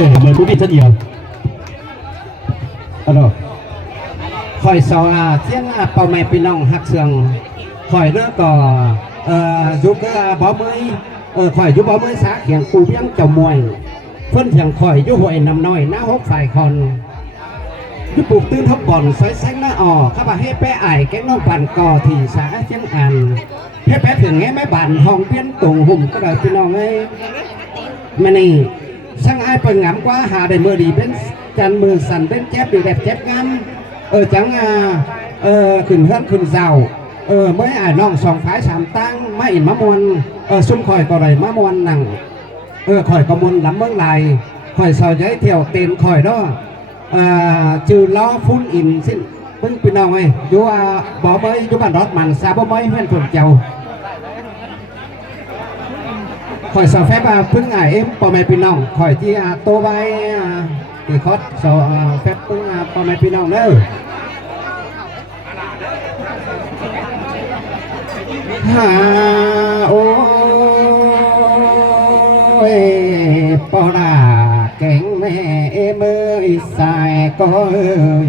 mời quý vị rất nhiều. Rồi khỏi sau tiếng bao mẹ pin long hạt sườn khỏi nữa có giúp bó mới khỏi giúp bó mới xã hiện cù biếng chồng mùi phân thiàng khỏi giúp hội nằm nồi ná hốt phải còn giúp buộc tư thấp bòn xoáy xanh nó các bà hết bé ải cái nông bàn cò thì xã chẳng àn hết bé thường nghe mấy bản hòn biên tùng hùng có đời pin long ấy mà này sang ai phần ngắm quá hà để mưa đi bên chăn mưa sẵn bên chép đi đẹp chép ngắm chẳng khẩn hơn khẩn giàu mới nòng sòng phái sàm tăng mấy má muôn xung khỏi có đầy má muôn nặng khỏi có muôn lắm mớn lại khỏi sờ giấy theo tiền khỏi đó trừ lo phun in xin vâng pin nào ơi chú bỏ mới chú bạn đót màn xa bỏ mới huyện phường chầu khỏi sở phép phương ngài em bỏ mẹ pin nòng khỏi chi tô vai thì khó sở phép phương bỏ mẹ pin nòng nữa ôi bỏ đà cánh mẹ em ơi xài có ơi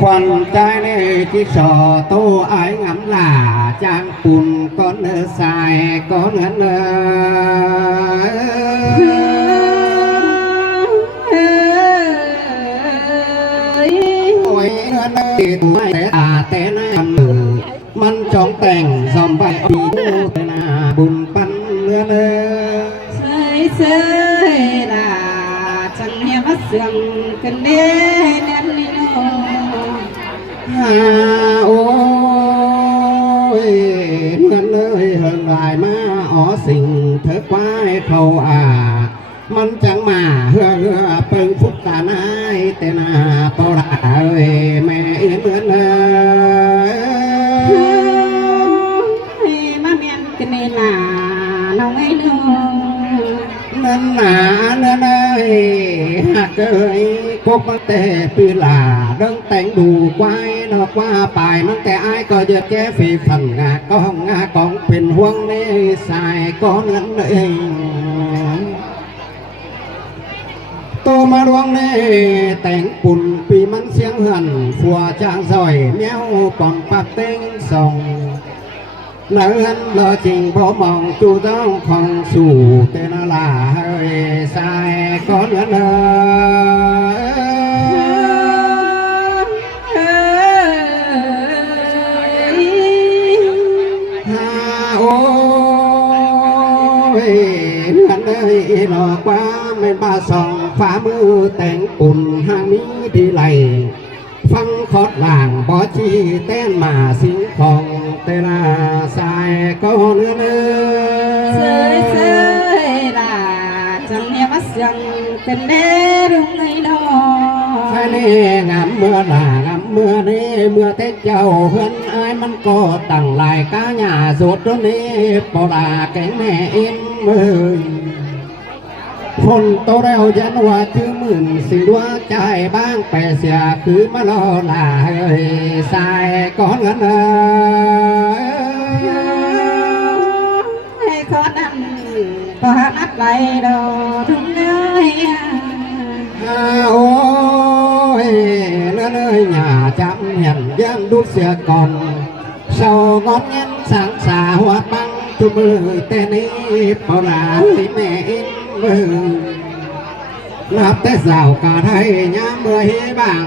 quan trai này chỉ sợ tô ái ngắm là trang bùn con xài con ôi ơi tuổi téมันจองแต่งซอมใบปีนาบุญปันเนื้อเนื้อเสยล่ะจังเฮียมาเสื่อมกันเด้เน้นนี่น้องโอ้ยเนื้อเนื้อเฮิงลายมาอ๋อสิ่งเธอควายเขามันจังมาเฮือเปิงฟุกตาหนายแต่นาปลาเอ้ยแม่เหมือนเนื้อcái này là lòng ấy nên ơi hạt ơi cô con tè pi là đơn tẹn đủ quay nó qua bài nó kẻ ai có giờ chế phi phần con phiền huông đi xài con lẫn đây tô mà đoan đi tẹn bùn pi mắn xiang hẳn phùa trang giỏi méo còn bạc tên sòng nỡ anh lo trình bỏ mong chúต้องkhông sủ tên là hơi sai có nữa ôi anh ơi lò quá men ba sòng phá mưa tẹn bùn hang mí đi lầy phăng khót làng bỏ chi tên mà xin phòng tên là sai có nữa sơi là chẳng nghe mắt rằng tên đế đúng ngay đó phải nè ngắm mưa là ngắm mưa nè mưa tết châu hơn aiมันcó tặng lại cả nhà rốt đó nè bỏ là cái mẹ em ơiคนโตแล้วยันว่าชื่อหมื่นสิ่งดัวใจบ้างแปเสียคือมาลอลาเฮ้ยสายก้อนเงินให้ขอนั่นก็หานัดไหลดอทุ่งเนื้อโอ้ยเนื้อหญ้าจำยันยันดูเสียก่อนเศร้างอนเงินสังสาหัวปังทุกมือแต่นี้ปลาที่แม่นับแต่สาวกาไทยย้ำเมื่อเฮบาง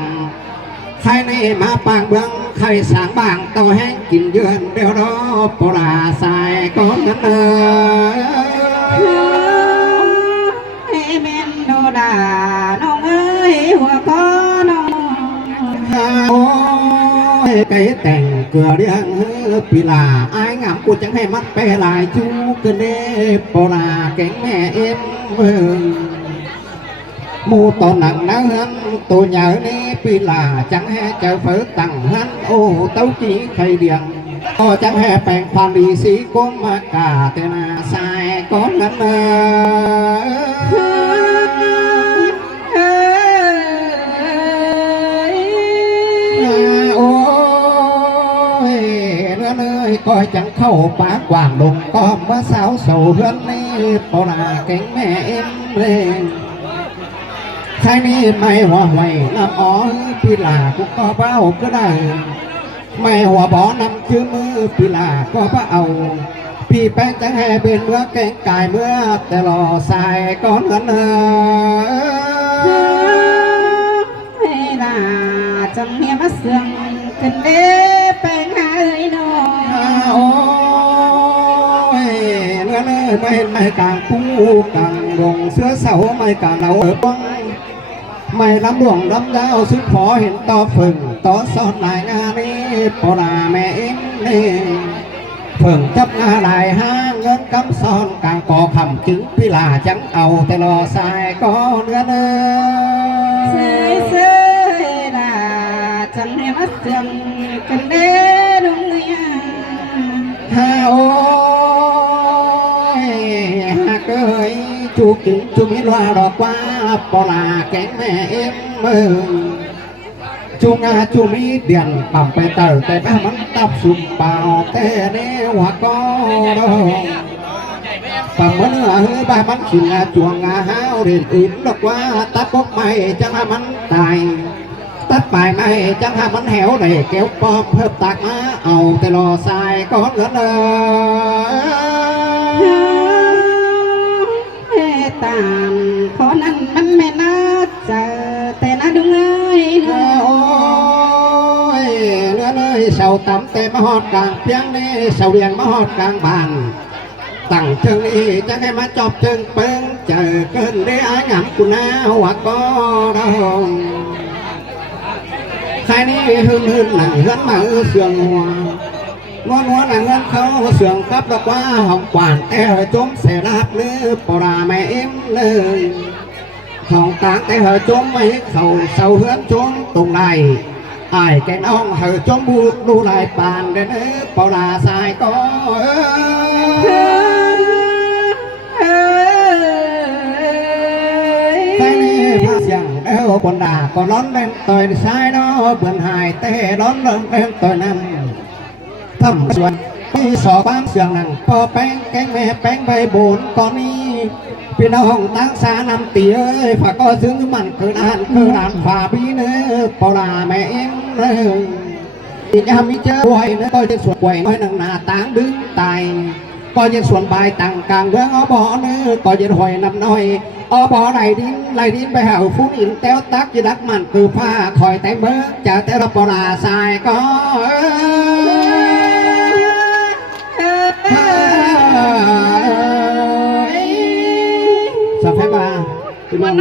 ใครในมาปางเบื้องใครสางบางต่อแห้งกินเยือนเดียวรอปลาสายก้อนนั้นเฮเมนโดดาน้องเอ้ยหัวก้อนน้องโอ้ยไก่แต่งเกลือเรียงปีลาไอ้งามกูจังให้มัดไปลายจูกันเด้ปลาแกงแม่เอ็มmù to nặng ná hắn tôi nhớ ní pi là chẳng hề chờ phở tặng hắn ô tấu chỉ thầy điện ô chẳng hề bèn phan đi sĩ có mà cả tên là sai có lắm ôi ก็จังเข้าป่ากว่างลงก็เมื่อสาวโสเฮือนนี่ปนาเก่งแม่เอ็มเร่งใครนี่ไม่หัวไหวน้ำอ้อยปีลากูก็เบ้าก็ได้ไม่หัวบ่อนำชื่อมือปีลาก็เบ้าพี่แป้งจะให้เป็นเมื่อแกงกายเมื่อแต่รอสายก้อนเงินเวลาจังเมียมาเสื่อมกันเด้แป้งหายน้องโอ้ยเนื้อไม่เห็นไม่กลางปูกลางดงเสื้อเสาไม่กลางเราบ้องไม่ลำหลวงลำดาวซึ่งขอเห็นต่อฝึ่งต่อสอนหลายงานนี้ปนาแม่เอ็งนี่เพิ่งจับงาหลายห้างเงินกำซ้อนกลางก่อคำจึงพิลาจังเอาแต่รอสายก็เนื้อเซ่เซ่ล่ะจังเมียมาเสื่อมกันเด้ดงเมียโอ้ยหากเอ้ยจูกินจูมิลาดอกว่าปลาแกงแม่เอ็มมือจูงาจูมีเดียนปั่มไปเตอแต่แม่มันตับสุ่มเปล่าแต่เนี้ยว่าก็ดองปั่มมันเฮ้ยบ้ามันขิงจวงงาห้าวเรียนอื่นดอกว่าตัดปกไม่จังมันตายตัดปลายไม่จังมันแหวในแก้วปอมเพิ่มตักมาเอาแต่รอสายก้อนเงินตามขอนั้นมันแม่น่าเจอแต่น่าดูเงยโอ้ยเนื้อเลยเสาต่ำแต่มาหอดกลางเพียงนี้เสาเรียนมาหอดกลางบานตั้งเชิงนี้จะให้มาจอบเชิงเปิ้งเจอเกินได้อายงกุนาหัวก็ดองใครนี่หืนหนังเฮือนมาเสื่องหัวนัวหนังเงินเขาเสื่องกับดอกว่าห้องกวานแต่จมเสราบเนื้อปราแม่เอ็มเลยห้องต่างแต่จมไม่เขาเสาเฮือนจมตรงไหนไอ้แกน้องจมบูดดูลายปานเด้อปราสายก็ใครนี่พาเสียงคนด่าก็ร้อนเล่นต่อยซ้ายเนาะเปื่อนหายเต้ร้อนเล่นต่อยนั่นทำส่วนพี่สอบบ้านเสียงหนังพอแป้งแกงแม่แป้งใบโบนก่อนนี้พี่น้องตั้งสานำตีเอ้ยฝากก็ซึ้งมันคืออ่านฝ่าพี่เนื้อปลาแม่เอ็มเลยยามมีเจอหวยเนื้อก็จะสวดหวยน้อยหนังหนาต่างดึงตายก็จะส่วนใบต่างกลางเบื้องบ่อเนื้อก็จะหอยนำน้อยบ่อไหลดินไปหาฟุ้งอินเต้าตักจะดักมันคือผ้าคอยแต่เบิกจะแต่ละปลาสายก็สะเพบาเป็นมัน